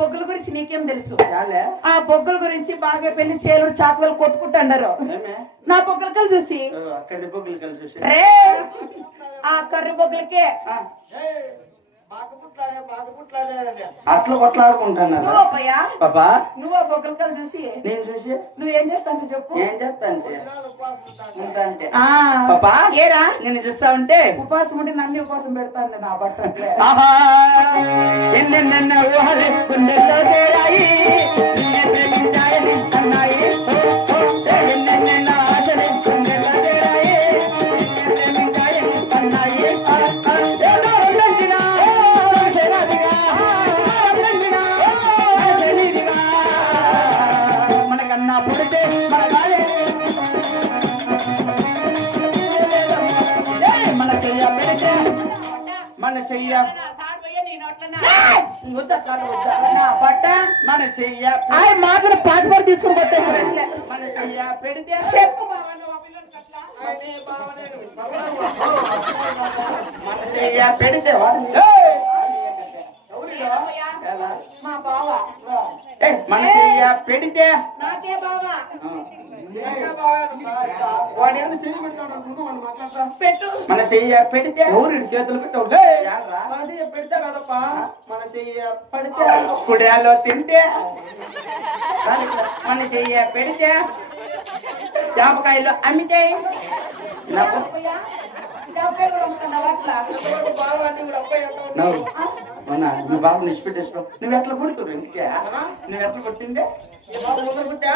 బొగ్గుల గురించి నీకేం తెలుసు? ఆ బొగ్గుల గురించి బాగా పెళ్ళి చేలు చాకులు కొట్టుకుంటున్నారు. నా చూసి. బొగ్గులు కలిసి చూసి. రే! ఆ కర్రి బొగ్గులకే. అట్లా కొట్లాడుకుంటున్నారు? అబ్బయ్యా పాపా? నువ్వు ఆ బొగ్గులకలు చూసి నేను చూసి? నువ్వేం చేస్తావు చెప్పు. ఏం చేస్తా ఆ. ఏరా? నేను చూస్తా ఉంటే? ఉపాసం ఉంటే నన్ను ఉపాసం పెడతాను నా బట్టలే ఆహా! ఎన్నెన్న ఊహలే మన చెయ్య మన చెయ్య ఆయన మాటలు పాస్పోర్ట్ తీసుకుని పోతే మన చెయ్య పెడితే చెప్పు మన చెయ్య పెడితే వాడు ఏయ్! ఎలా? మా బావ ఏయ్, మన చెయ్య పెడితే నాకే బావ వాడు ఎందుకు చెయ్యి పెడతాడు అనుకుంటూ మనం మాట్లాడతాం. పెట్టు. మన చెయ్య పెడితే? ఎవరు చేతులు పెట్టవు? పెడితే కదప్పా. మన చెయ్యి పడితే తింటే? మన చెయ్య పెడితే? జామకాయలు అమ్మితే? నాకు నవ్వు. అవునా నువ్వు బాబు నిష్పెట్టేసుకో నువ్వు ఎట్లా పుడుతురు ఇంకే నువ్వు ఎట్లా పుట్టిందే ఈ బాబు ముందర పుట్టా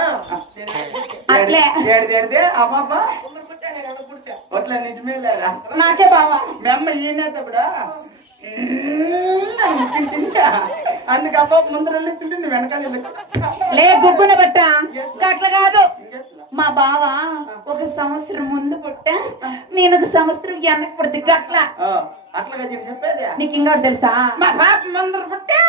అట్లే. ఏడిది ఏడిది ఆ పాప అట్లా నిజమే లేదా? నాకే బావ. మీ అమ్మ ఈనేటప్పుడు అందుకు ఆ పాప ముందర వెళ్ళి నువ్వు వెనకాల వెళ్ళి. లే గుగ్గున బట్ట అట్లా కాదు? మా బావ ఒక సంవత్సరం ముందు పుట్టా నేను ఒక సంవత్సరం వెనక్కి పుడితే గట్లా ఆ, అట్లాగా చెప్పి చెప్పేది? నీకు ఇంకోటి తెలుసా? మా పాప ముందర పుట్టా.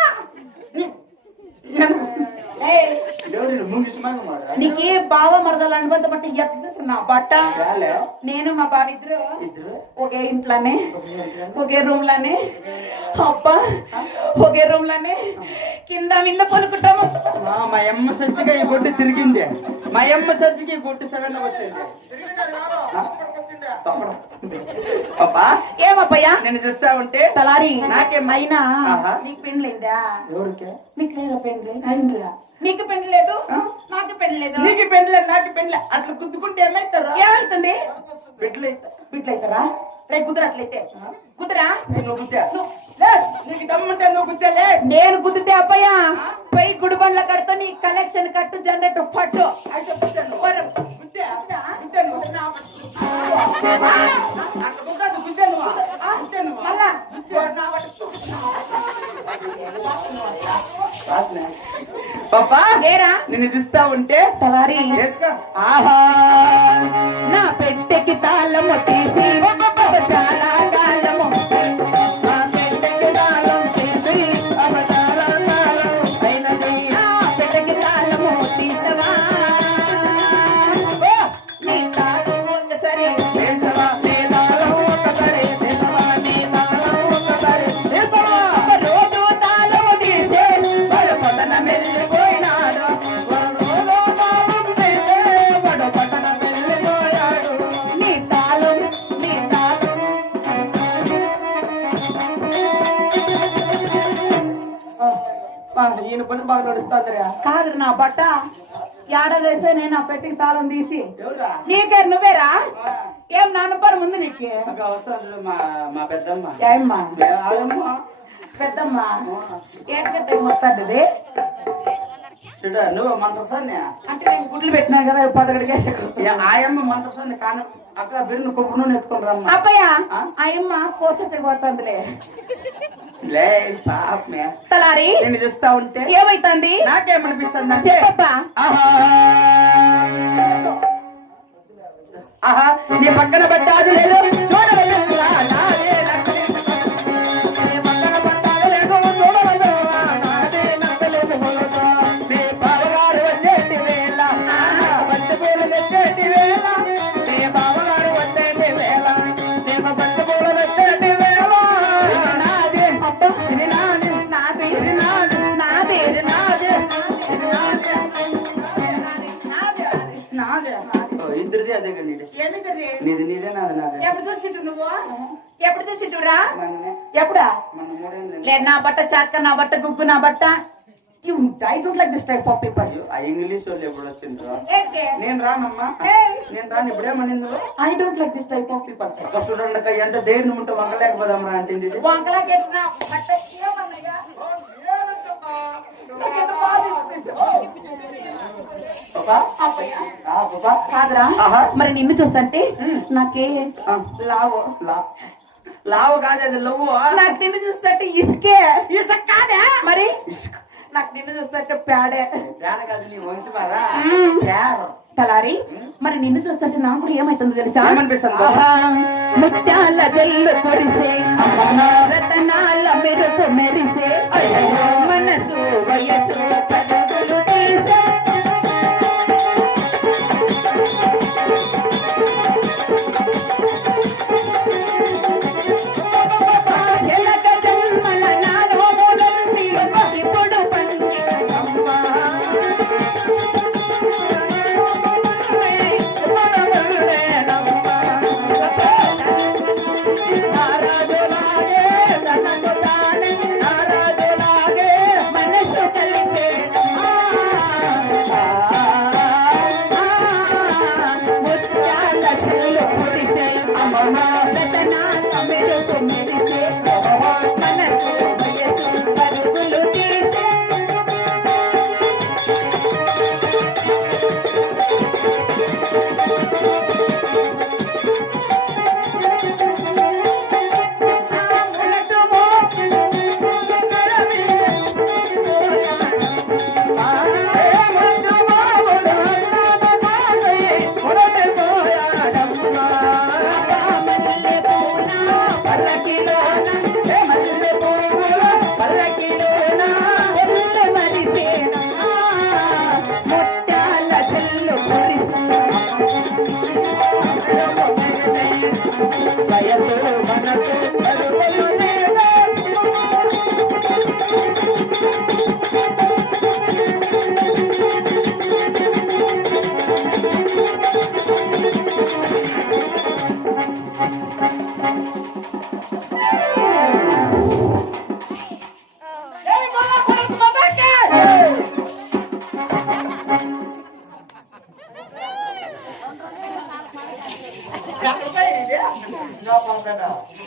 నీకు బావ మరదలు అనుబంధం బట్టి ఎత్త నా బట్ట నేను మా బావ ఇద్దరు? ఒకే ఇంట్లోనే. ఒకే రూమ్లోనే అబ్బా ఒకే రూమ్లోనే కింద మింద పలుకుంటాము మా అమ్మ సచ్చిగా ఈ గుడ్డు తిరిగింది. మా అమ్మ సచ్చికి ఈ గుడ్డు సెవెన్ వచ్చింది నేను చూస్తా ఉంటే తలారి నాకేం అయినా ఆహా. నీకు పెళ్ళైందా ఎవరికి? నీకు లేదా అయిందిరా నీకు పెళ్ళి లేదు నాకు పెళ్ళి లేదు నీకు పెండ్లే నాకు పెండ్లే. అట్లా గుద్దుకుంటే ఏమైతారు? ఏమవుతుంది? బిడ్డలైతారా? రేపు కుదురు అట్లయితే. కుదురా నువ్వు గుద్దా? నీకు దమ్ముంటే నువ్వు గుద్దేలే నేను కుదితే అబ్బయ్యా పోయి గుడి బండ్ల కడుతూ నీ కలెక్షన్ కట్టు జనరేటర్ పట్టు. గుద్దాను. పాపా నిన్ను చూస్తా ఉంటే తలారి. ఆహా నా పెట్టెకి తాళము తీసి ఈయన పని బాగా నడుస్తుందిరా. కాదు నా బట్ట. ఏడాదైతే నేను ఆ పెట్టికి తాళం తీసి. నీకే నువ్వేరా? ఏం నాన్న పని ఉంది నీకు? అవసరం మా పెద్దమ్మ. ఏమ్మా? పెద్దమ్మ? చూడ నువ్వు మంత్రసాన్ని అంటే నేను గుడ్లు పెట్టినాను కదా పదకొండుకి ఆయమ్మ మంత్రసాన్ని కాన అక్కడ బిరును కొబ్బరి నూనె ఎత్తుకొని రమ్మ. అబ్బయ్య అయ్యమ్మ కోసచ్చి కొడుతుంది లే పాపమే. తలారి నేను చూస్తా ఉంటే ఏమైతుంది? నాకేమనిపిస్తుంది అంటే ఆహా! నీ పక్కన పట్టాదు లేదు. నీది నీదే నాది నాదే ఎప్పుడు చూసింటు నువ్వు? ఎప్పుడు మననే ఎప్పుడా? మన మూడేళ్ళు లే నా బట్ట చాtka నా బట్ట గుగ్గు నా బట్ట you I don't like this type of people ఆ ఇంగ్లీష్ వాళ్ళు ఎప్పుడు వచ్చిండ్రు? నేను రానమ్మా. ఏయ్. నేను రాను ఇప్పుడేమనింది I don't like this type of people ఒక స్టూడెంట్ ఎంత ధైర్యం ఉంటే వంకలేకపోదాం రా అంటే ఇది. వంకలా కెట్టిన బట్ట ఏమన్నయ్యా నాకేంటో బాధ పాపా? అప్పయ్యా. ఆ, పాపా? కాదురా. మరి నిన్ను చూస్తుంటే నాకే లావు. లావు కాదు అది లవ్వు. నాకు నిన్ను చూస్తుంటే ఇసుకే. ఇసుక కాదా? మరి? నాకు నిన్ను చూస్తుంటే పేడే. తేన కాదు నీ వంశమారా. తలారి మరి నిన్ను చూస్తుంటే నాకు కూడా ఏమైతుందో తెలుసా? ఏమనిపిస్తుంది? ముత్యాల జల్లు పొడిసే రతనాల మెరుపు మెరిసే. మనసు వయసు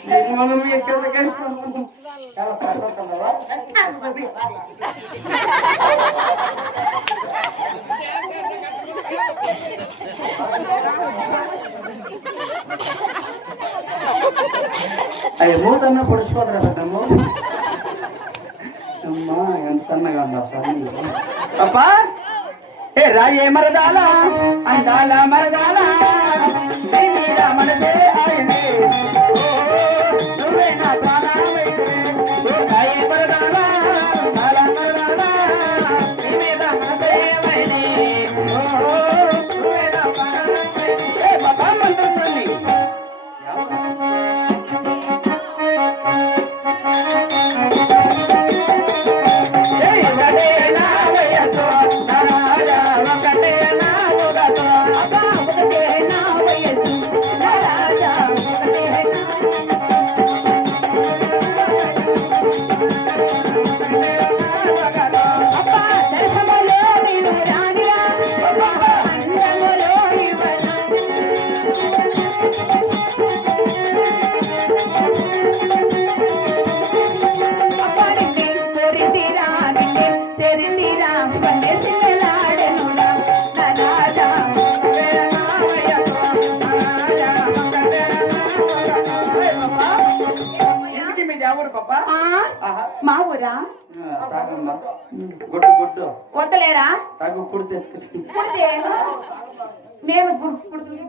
నీకు మనం ఎక్కడ కేసుకున్నాం చాలా కష్టపడుతున్నావా అయ్యి మూతన్నా పొడుచుకోడరా పెద్దమ్మ అమ్మా ఎంత సన్నగా ఉన్నావు సార్ అప్పా ఏ రాయే మరదాల అందాల మరదాల మా ఊరా తాగమ్మా. గుడ్డు గుడ్డు. వద్దలేరా తాగు పుడితే పుడుతుంది